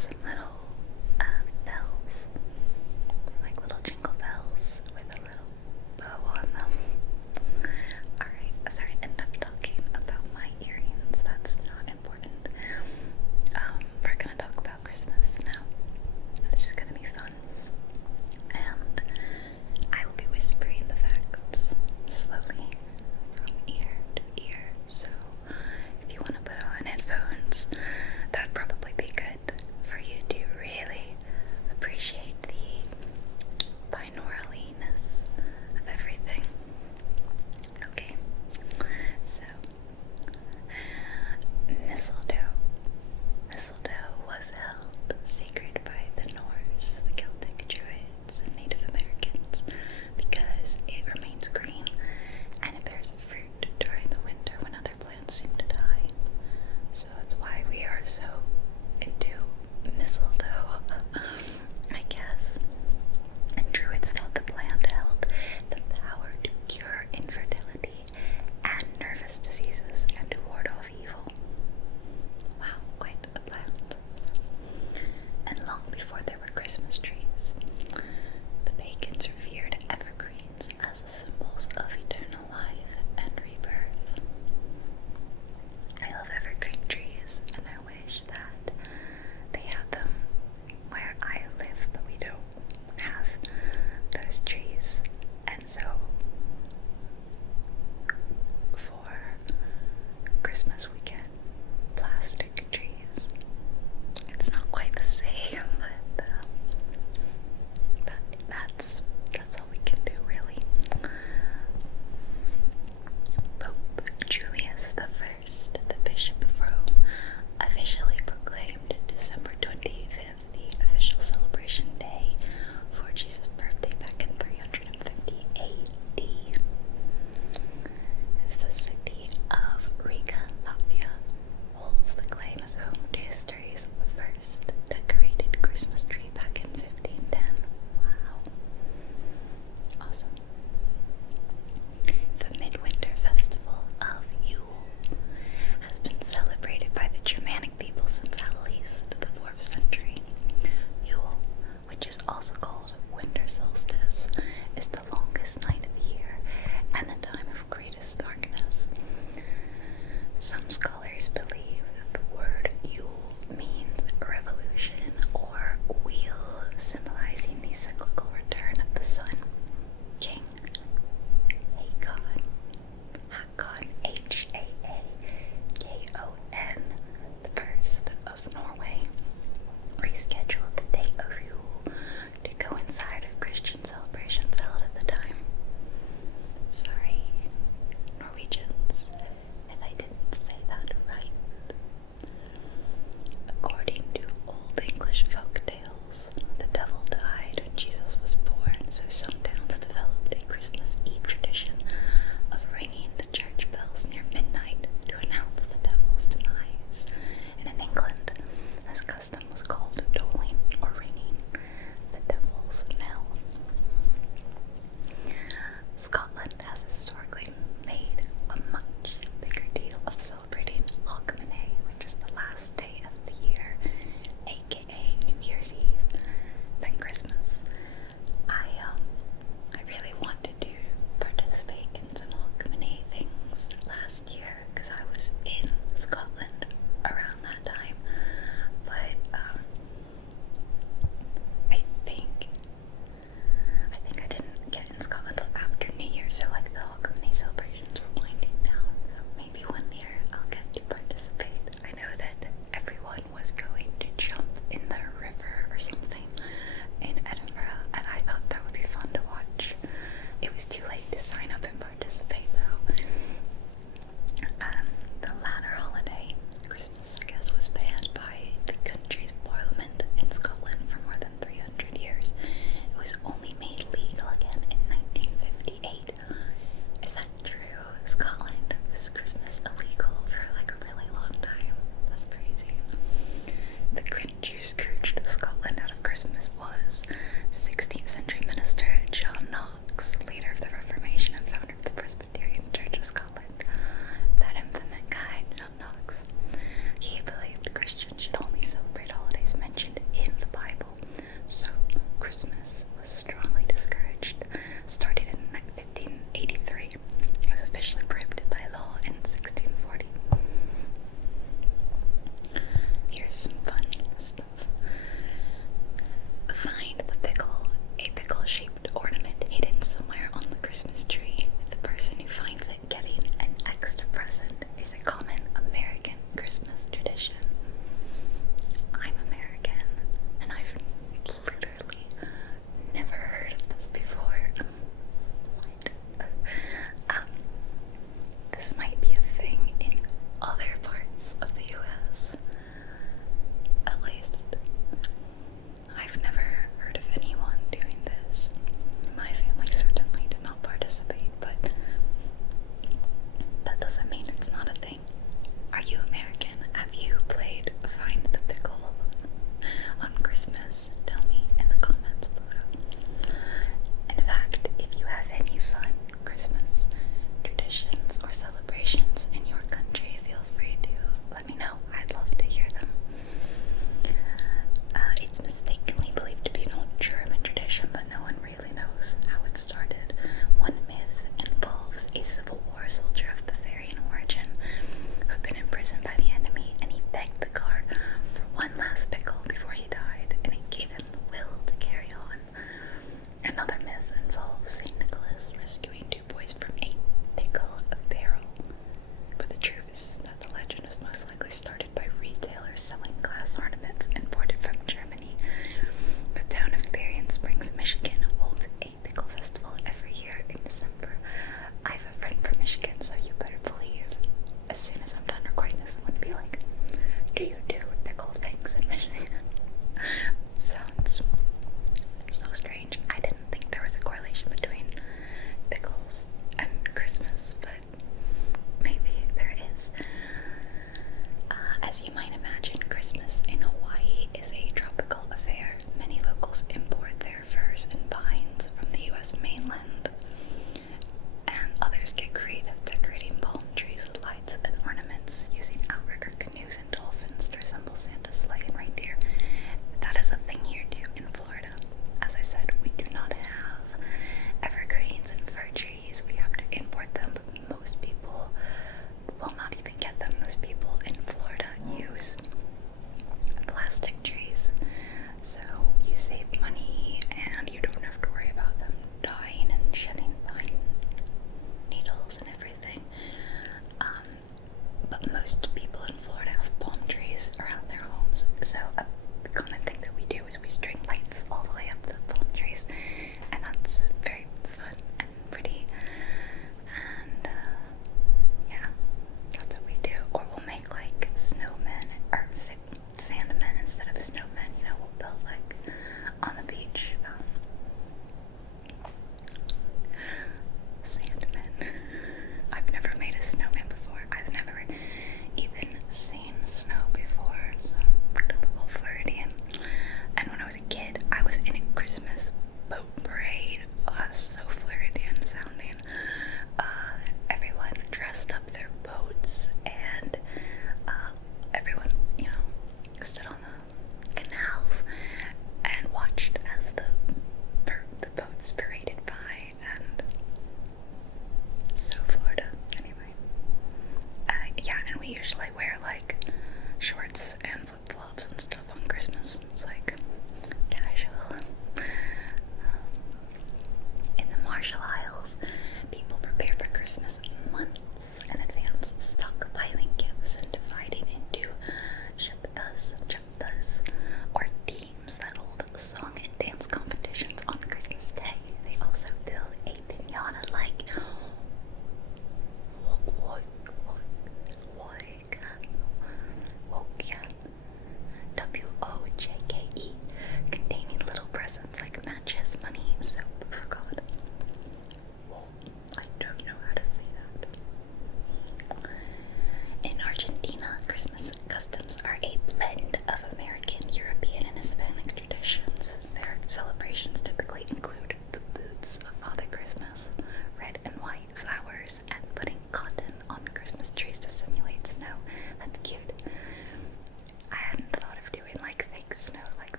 some little bells, like little jingle bells with a little bow on them. Alright, sorry, enough talking about my earrings. That's not important. We're gonna talk about Christmas now. It's just gonna be fun. And I will be whispering the facts slowly from ear to ear. So if you want to put on headphones, that'd probably be good for you to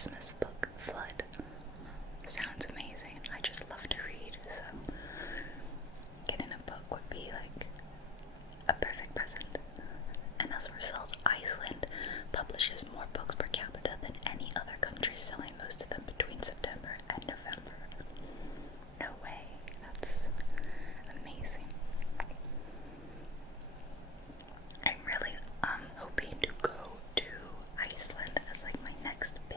Christmas book flood. Sounds amazing. I just love to read, so getting a book would be like a perfect present. And as a result, Iceland publishes more books per capita than any other country, selling most of them between September and November. No way. That's amazing. I'm really hoping to go to Iceland as like my next big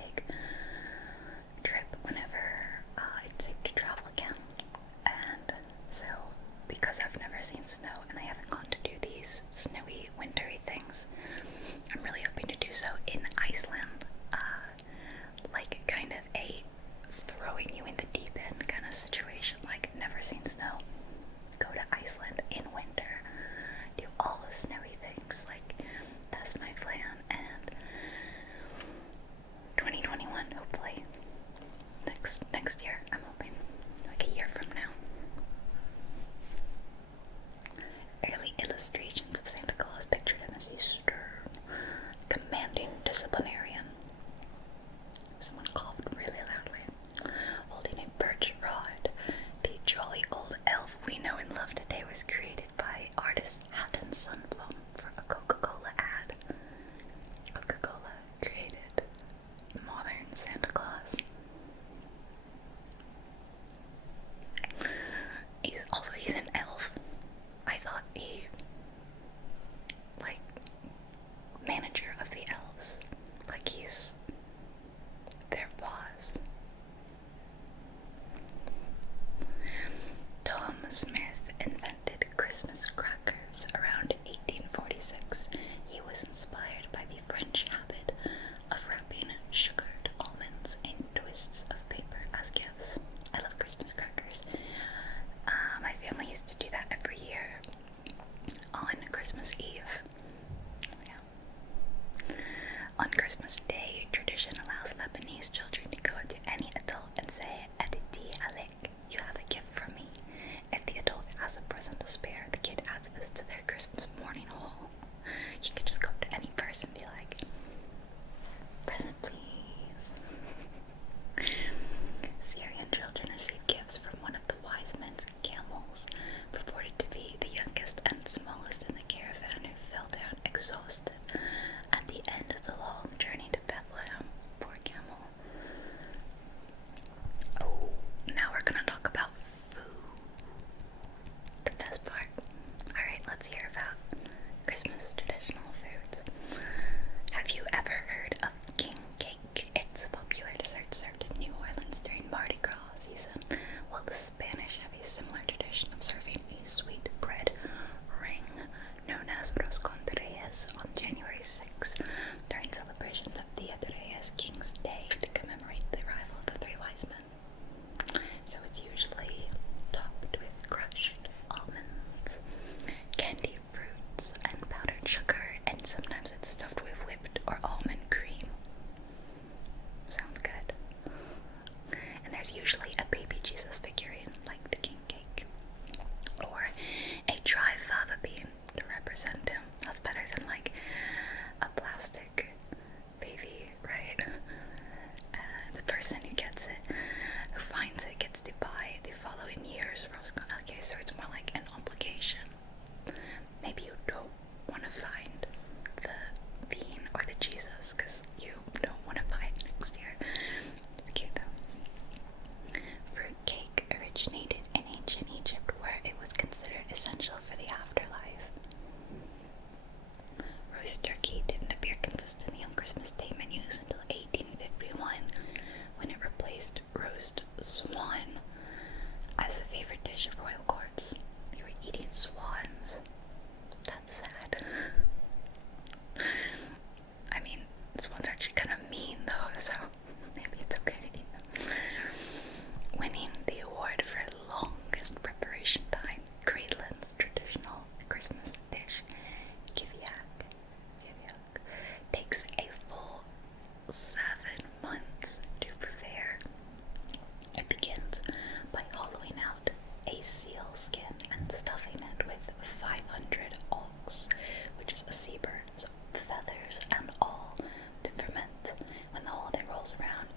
trip whenever it's safe to travel again. And so, because I've never seen snow and I haven't gone to do these snowy, wintry things, I'm really hoping to do so in Iceland. Like kind of a throwing you in the deep end kind of situation, like never seen snow. Go to Iceland in winter, do all the snowy things, like that's my plan. And 2021, hopefully, next year, I'm hoping, like a year from now. Early illustrations of Santa Claus pictured him as a stern, commanding disciplinarian. Someone coughed really loudly. Holding a birch rod, the jolly old elf we know and love today was created by artist Hatton Sundblom for a Coca-Cola ad. Coca-Cola created modern Santa Claus. He's an elf. I thought he, like, manager of the elves. Like he's their boss. Tom Smith invented Christmas crackers around 1846. He was inspired by the French habit of wrapping sugared almonds in twists of paper as gifts. I love Christmas crackers. My family used to do that every year on Christmas Eve. Yeah. On Christmas Day, tradition allows Lebanese children to go up to any adult and say, "Aditi Alek, you have a gift from me." If the adult has a present to spare, the kid adds this to their Christmas morning haul. You could just go up to any person and be like, "Present, please." Syrian children receive gifts from one of the wise men's camels, purported to be the youngest and smallest in the caravan, who fell down exhausted at the end of the long journey to Bethlehem. Poor camel. Oh, now we're gonna talk about food. The best part. Alright, let's hear about Christmas traditional foods. Have you ever heard of king cake? It's a popular dessert served in New Orleans during Mardi Gras season, while the Spanish have a similar tradition of serving a sweet bread ring known as Roscon de Reyes on January 6th during celebrations of Dia de Reyes, King's Day, to commemorate the arrival of the three wise men. So it's usually topped with crushed almonds, candied fruits, and powdered sugar, and sometimes it's stuffed with whipped or almond cream. Sounds good. And there's usually a baby Jesus figurine, like the king cake, or a dry fava bean to represent him. That's better than like a plastic baby, right? The person who gets it, who finds it, gets to buy the following year's Roscon. Okay, so it's more like an obligation. Maybe you don't want to find the bean or the Jesus because you don't want to buy it next year. It's cute though. Fruit cake originated in ancient Egypt, where it was considered essential for the afterlife. Roast turkey didn't appear consistently on Christmas Day menus until 1851, when it replaced roast swan as the favorite dish of royal courts. They were eating swans. That's sad. I mean, swans are actually kind of mean though, so maybe it's okay to eat them. Winning the award for longest preparation time, Greenland's traditional Christmas dish, kiviak, takes a full 7 months to prepare. It begins by hollowing out a seal skin and stuffing it with 500 ox, which is a seabird, so feathers and all, to ferment. When the holiday rolls around,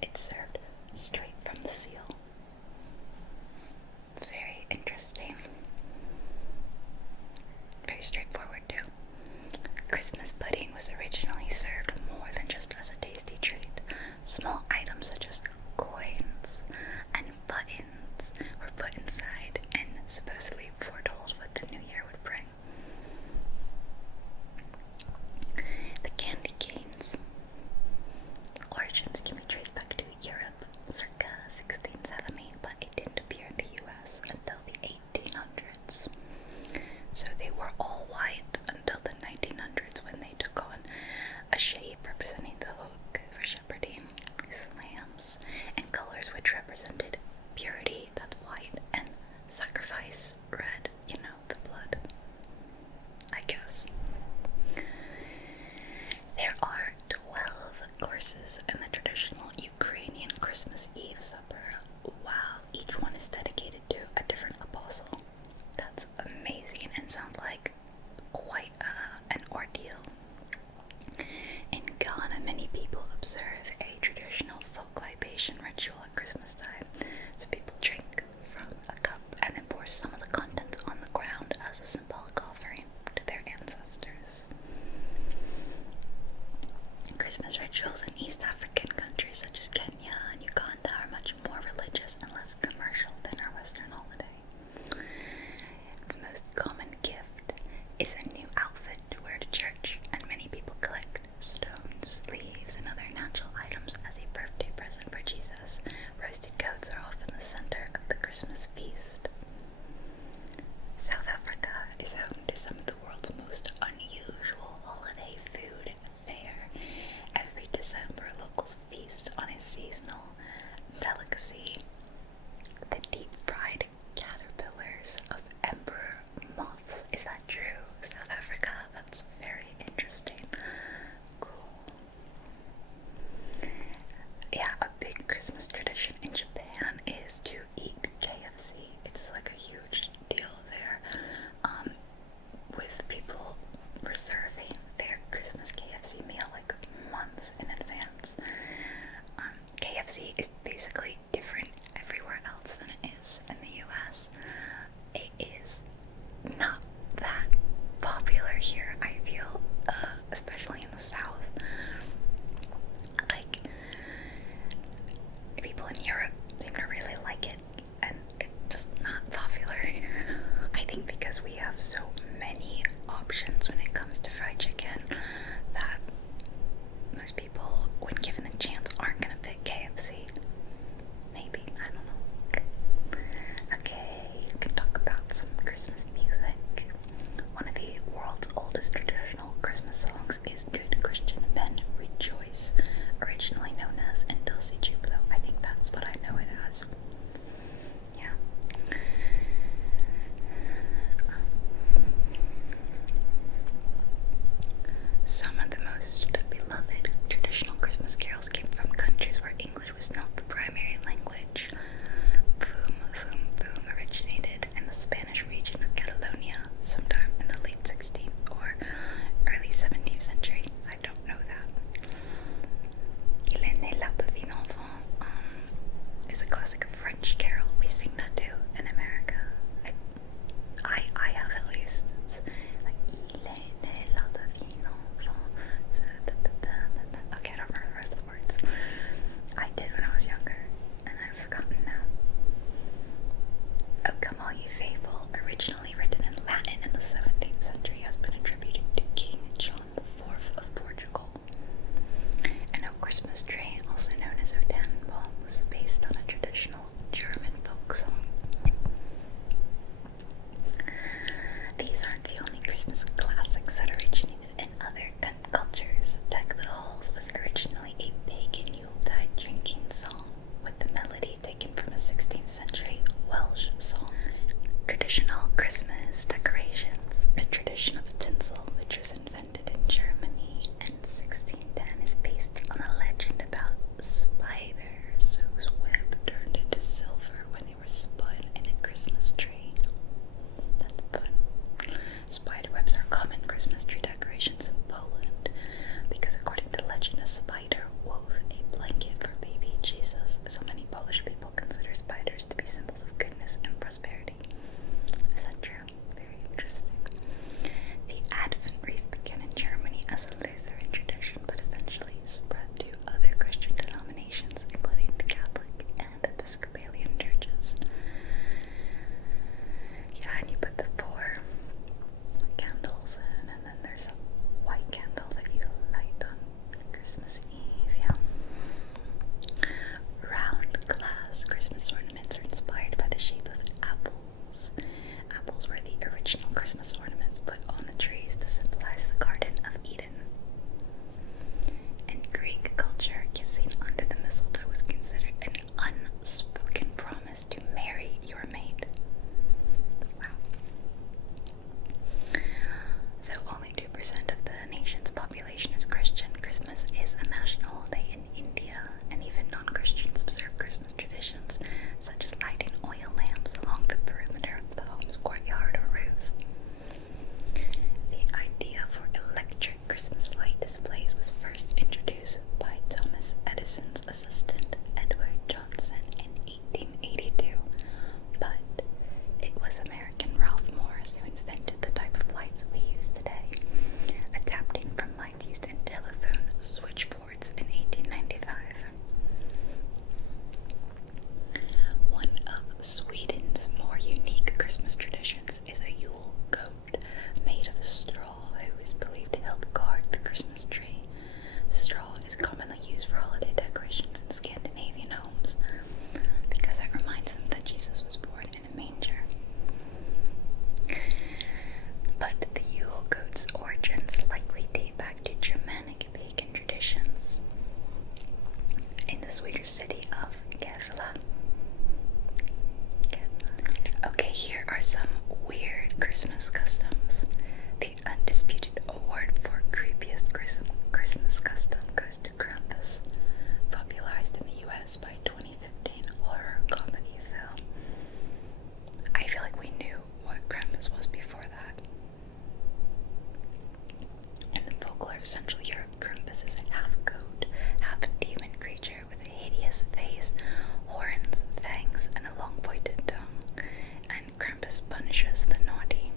courses in the traditional Ukrainian Christmas Eve supper. Wow, each one is dedicated to a different apostle. That's amazing and sounds like quite an ordeal. In Ghana, many people observe a traditional folk libation ritual at Christmas time. So people drink from a cup and then pour some of the contents on the ground as a symbolic offering to their ancestors. Christmas rituals in East African countries such as Kenya and Uganda are much more religious and less commercial than our Western holiday. The most common gift is a new outfit to wear to church, and many people collect stones, leaves, and other natural items as a birthday present for Jesus. Roasted goats are often the center of the Christmas feast. South Africa is home to some of the world's most unusual holiday food fare. Every December, locals feast on a seasonal delicacy, the deep-fried caterpillars of emperor moths. Is that true? South Africa? That's very interesting. Cool. Yeah, a big Christmas tradition in Japan is to eat KFC. It's like a huge deal there, with people reserving their Christmas KFC meal like months in advance. KFC is basically different everywhere else than it is in the US. It is not that popular here, I feel, especially in the South. Like, people in Europe seem to really like it, and it's just not popular here. I think because we have so many options when it comes to fried chicken that most people, when given the chance, aren't gonna pick KFC. Maybe, I don't know. Okay, you can talk about some Christmas music. One of the world's oldest traditional Christmas songs is Good Christian Men Rejoice, originally known as Indulce Jubilo. I think that's what I know it as. Yeah. Some of the most beloved traditional Christmas carols came from countries where English was not the primary language. Fum Fum Fum originated in the Spanish region of Catalonia sometime in the late 16th or early 17th century. I don't know that. Il est né la vie d'enfant is a classic French carol. We sing that too in America. I have at least. It's like Il est né la vie d'enfant. Okay, I don't remember the rest of the words. I did when I was younger, and I've forgotten now. O Come All Ye Faithful, originally written in Latin in the 17th century, has been attributed to King John IV of Portugal. And O Christmas Tree, also known as O Tannenbaum, was based on a traditional German folk song. These aren't the only Christmas classics that originated in other cultures. Deck the Halls was originally a pagan Yuletide drinking song, with the melody taken from a 16th century Welsh song. Traditional Christmas decorations. The tradition of tinsel, which was invented in Germany in 1610, is based on a legend about spiders whose web turned into silver when they were spun in a Christmas tree. That's fun. Spider webs are common Christmas tree decorations in Poland because, according to legend, a spider wove a blanket for baby Jesus. So many Polish people consider spiders to be symbols of goodness and prosperity. Is that true? Very interesting. The Advent wreath began in Germany as a Lutheran tradition, but eventually spread to other Christian denominations, including the Catholic and Episcopalian churches. Yeah, and you put the 4 candles in, and then there's a white candle that you light on Christmas Eve. Yeah. Round glass Christmas ornaments are inspired by the shape of apples. Apples were the original Christmas ornaments put on the trees to symbolize the Garden of Eden. In Greek culture, kissing under the mistletoe was considered an unspoken promise to marry your mate. Wow. Though only 2% of the nation's population is Christian, Christmas is a national Swedish city of Gävle. Okay, here are some weird Christmas customs. The undisputed award for creepiest Christmas custom goes to Krampus, popularized in the US by 2015 horror comedy film. I feel like we knew what Krampus was before that. In the folklore of Central Europe, Krampus is a half-goat, half-demon creature with a hideous face, horns, fangs, and a long-pointed tongue, and Krampus punishes the naughty.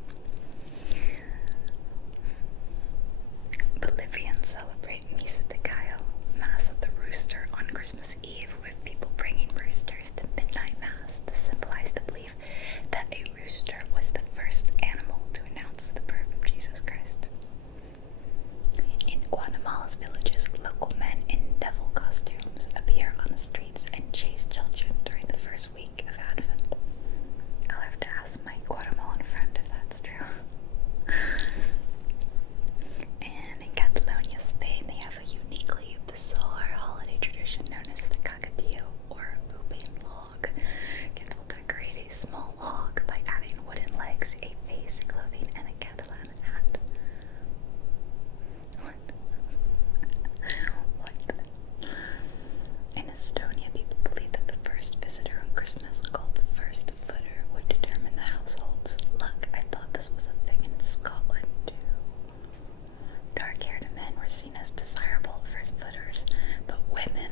Bolivians celebrate Misa de Gallo, Mass of the Rooster, on Christmas Eve, with people bringing roosters to midnight mass to symbolize the belief that a rooster was the first animal to announce the birth of Jesus Christ. In Guatemala's villages, local men in devil costumes appear on the streets and chase children during the first week of Advent. I'll have to ask my Guatemalan friend if that's true. And in Catalonia, Spain, they have a uniquely bizarre holiday tradition known as the cagadillo, or pooping log. Kids will decorate a small log by adding wooden legs, a face, clothing, and a Catalan hat. What? In Estonia, people believe that the first visitor on Christmas, called the first footer, would determine the household's luck. I thought this was a thing in Scotland too. Dark-haired men were seen as desirable first footers, but women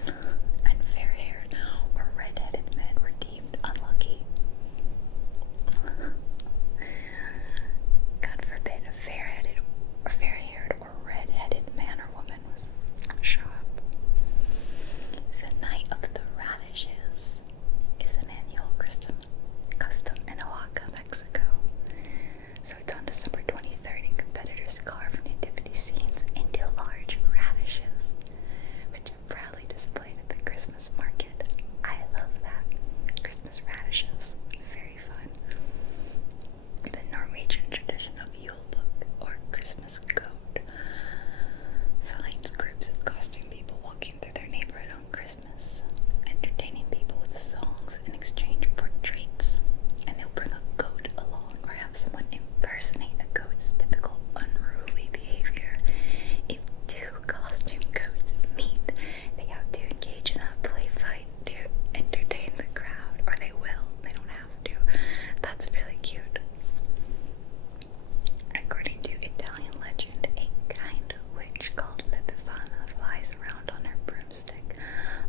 and fair-haired or red-headed men were deemed unlucky. God forbid a fair-haired or red-headed man or woman was show up. The Night of the Radishes is an annual custom in Oaxaca, Mexico. So it's on December 23rd, and competitors carve nativity scenes into large radishes, which are proudly displayed at the Christmas market. I love that. Christmas radishes. Very fun. The Norwegian tradition of Yule Goat, or Christmas goat, finds groups of costume people walking through their neighborhood on Christmas, entertaining people with songs in exchange for treats. And they'll bring a goat along or have someone impersonate a goat's typical unruly behavior. If two costume goats meet, they have to engage in a play fight to entertain the crowd, or they will. They don't have to. That's really cute. According to Italian legend, a kind witch called La Befana flies around on her broomstick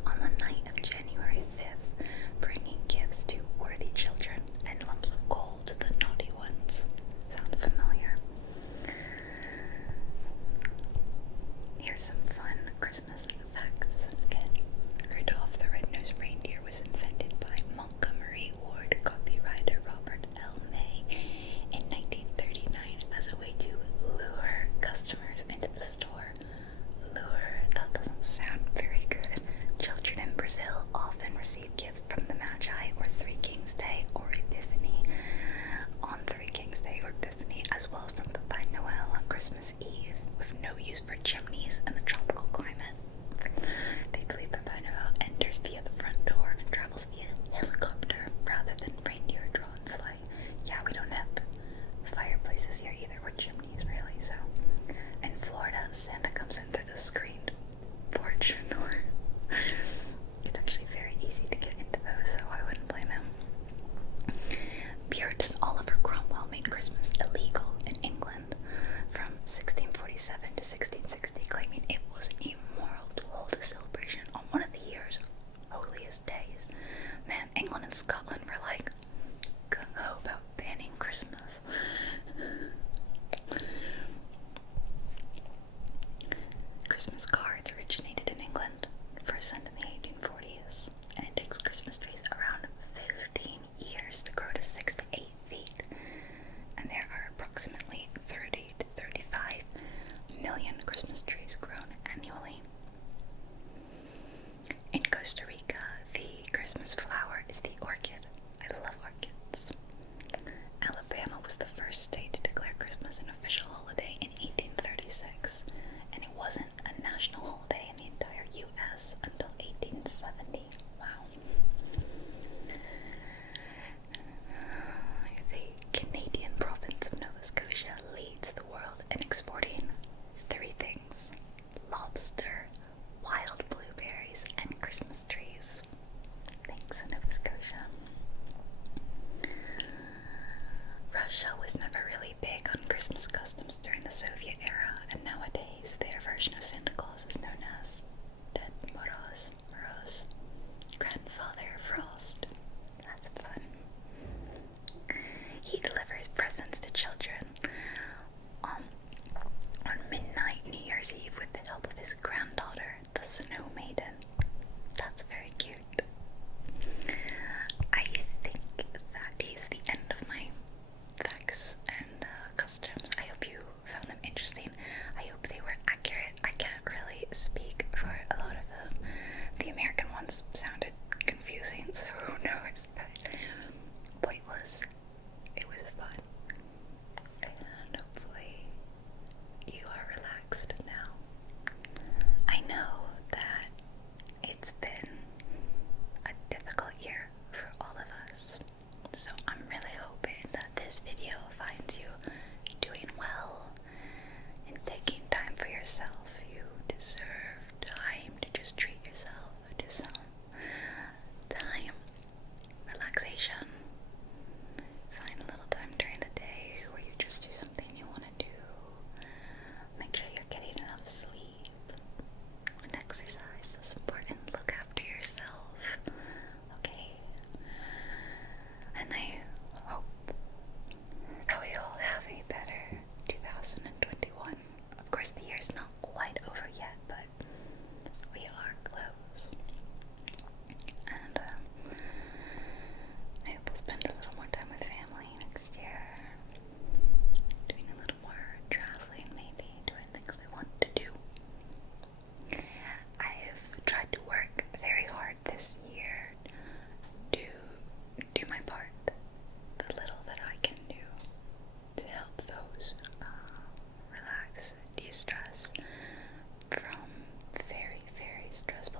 on the night of January 5th, bringing gifts to worthy children and lumps of coal to the naughty ones. Sounds familiar. Here's some fun Christmas facts. Okay. Rudolph the Red-Nosed Reindeer was invented by Montgomery Ward copywriter Robert L. May in 1939 as a way to lure customers into the store. Lure, that doesn't sound very good. Children in Brazil often receive gifts from the Magi or Three Kings Day or Epiphany on Three Kings Day or Epiphany, as well as from Papa Noel on Christmas Eve, with no use for chimneys in the tropical climate. They believe Papa Noel enters via the front door and travels via helicopter rather than reindeer-drawn sleigh. Yeah, we don't have fireplaces here either, or chimneys really, so. In Florida, Santa comes in through the screened porch door. It's actually very easy to get snow maiden. That's very cute. I think that is the end of my facts and customs. I hope you found them interesting. I hope they were accurate. I can't really speak for a lot of them. The American ones sounded confusing, so who knows? But point was, it was fun. And hopefully you are relaxed now. I know that it's been a difficult year for all of us, so I'm really hoping that this video finds you doing well and taking time for yourself. You deserve time to just treat yourself to some time, relaxation. Find a little time during the day where you just do something you want to do. Make sure you're getting enough sleep and exercise. That's important. Look after yourself, okay? And I hope that we all have a better 2021. Of course, the year's not quite over yet, but we are close. And I hope we'll spend a little more time with family next year. Doing a little more traveling, maybe. Doing things we want to do. I've tried to work very hard this year to do my part. The little that I can do to help those relax, de-stress from very, very stressful